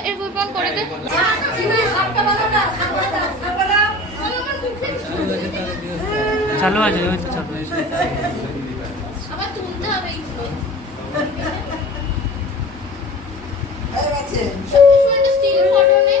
এর ফুটবল করে দে। চালু আছে ওই তো চালু আছে। আবার তুলতে হবে এইগুলো আছে স্টিল ফটো নেই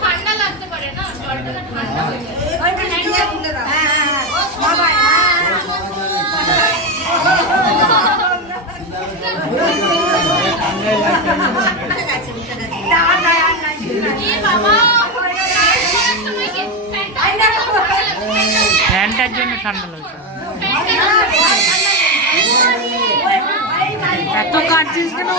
ঠান্ডা লাগতে পারে না জলটা ঠান্ডা হয়ে যায় ফ্যানটার জন্য ঠান্ডা লাগছে। এত কাঁদছিস কেন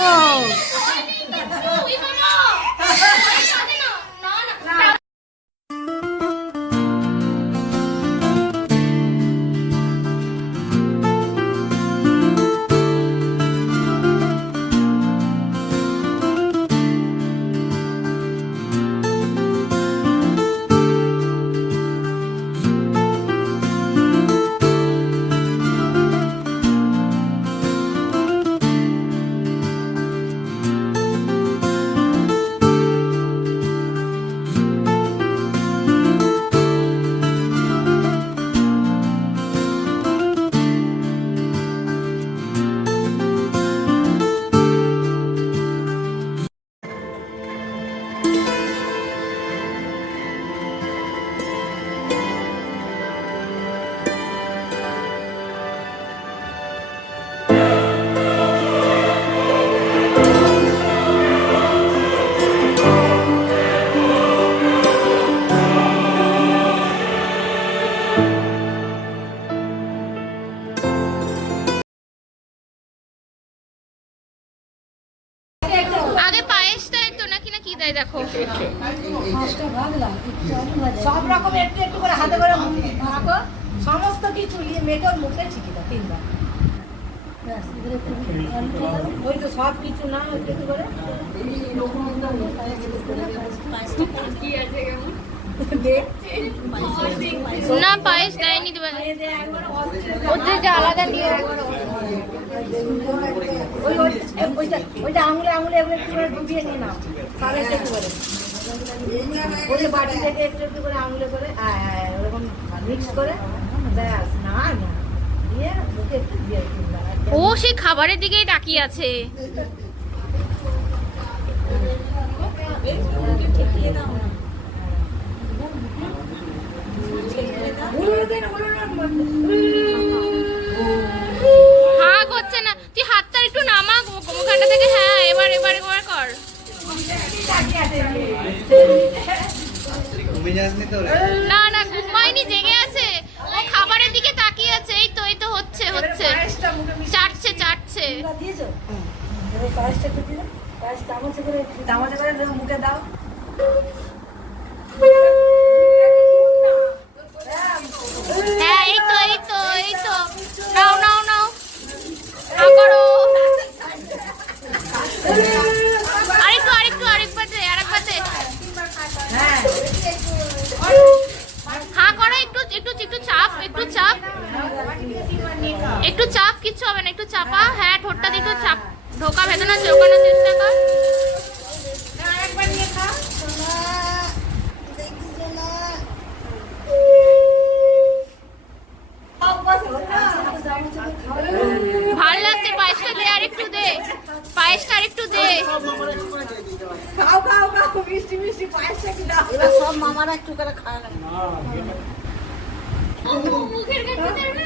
হচ্ছে সব রকম একটু একটু করে হাতে করে মাখো সমস্ত কিছু নিয়ে মেখে মুখে ছিটি দাও তিনবার। ওই তো সব কিছু না একটু করে। না পায়েস দেয়নি ওদের যে আলাদা নিয়ে ওই ওই ওইটা একটু করে একটু করে থেকে একটু একটু করে করে ওরকম করে ব্যাস না। ও সেই খাবারের দিকেই তাকিয়ে আছে একটু হ্যাঁ এই তো, এই নাও নাও নাও। হা করো। আরেকটু আরেকটু আরেকবার দে আরেকবার দে হ্যাঁ করো, একটু একটু একটু চাপ একটু চাপ। একটু চাপ কিচ্ছু হবে না, একটু চাপা। হ্যাঁ ঠোঁটটা দিয়ে একটু চাপ। ঢোকা ভেতরে চোকানোর চেষ্টা কর। ভালো লাগছে পায়েসটা দে আর একটু দে। পায়েসটা আর একটু দে। খাও খাও খাও মিষ্টি মিষ্টি পায়েসটা কি দাও এবার সব মামারা একটু করে খাওয়া লাগে মুখের কাছে দেবে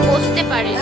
তো বসতে পারে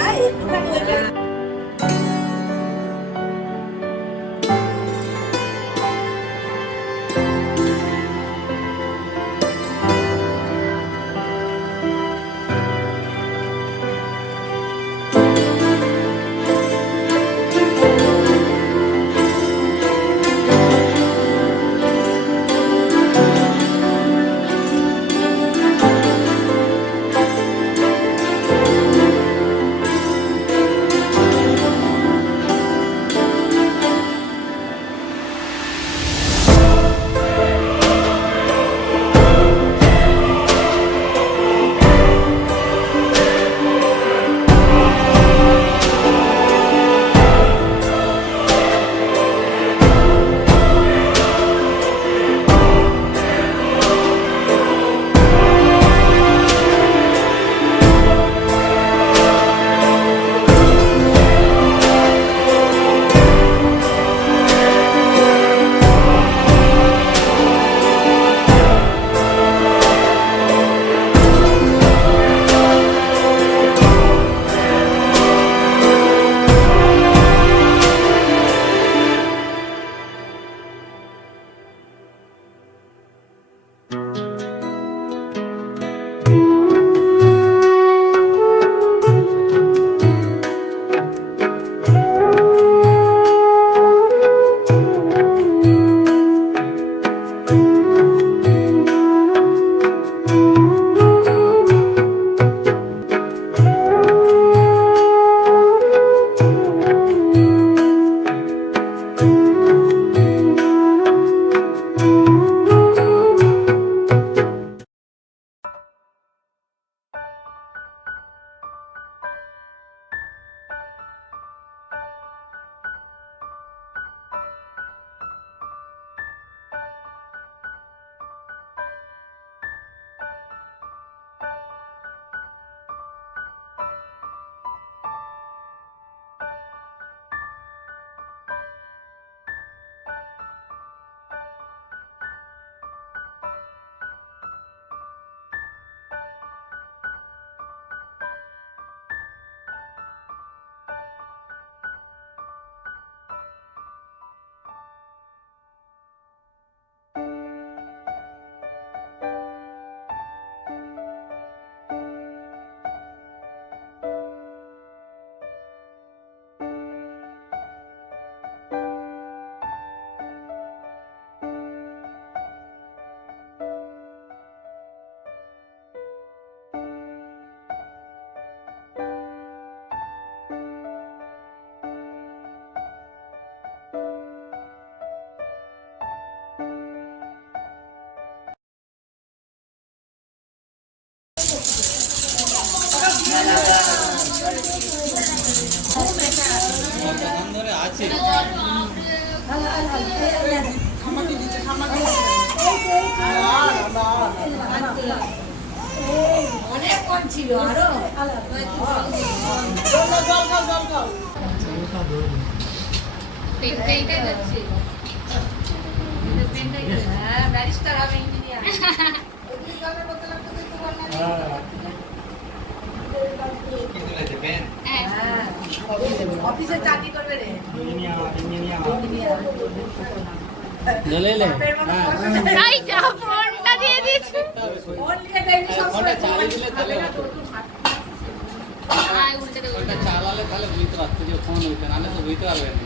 হ্যাঁ হ্যাঁ অফিসে চাকরি করবে রে কথা বলে। তাই যা দিয়েছে। চালালে তাহলে বুঝতে পারতো যে ফোন নাহলে তো বুঝতে পারবে না।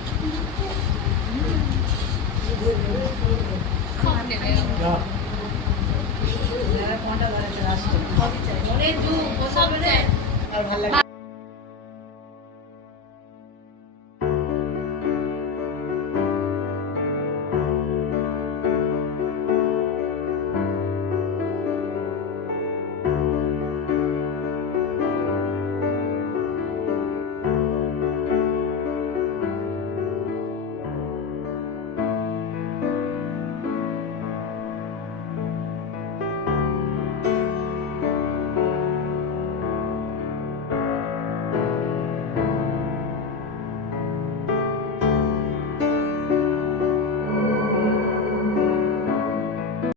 আর ভালো লাগে